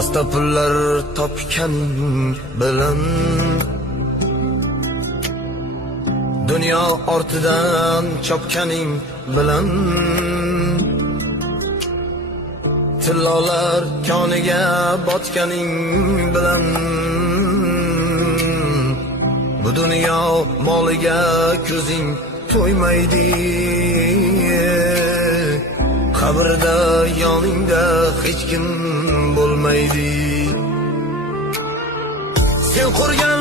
dasta pullar topgan bilan dunyo ortidan chopganing bilan tillolar koniga botganing bilan bu dunyo moliga ko'zing to'ymaydi. Qabrda yoningda hech kim bo'lmaydi. Sen qurgan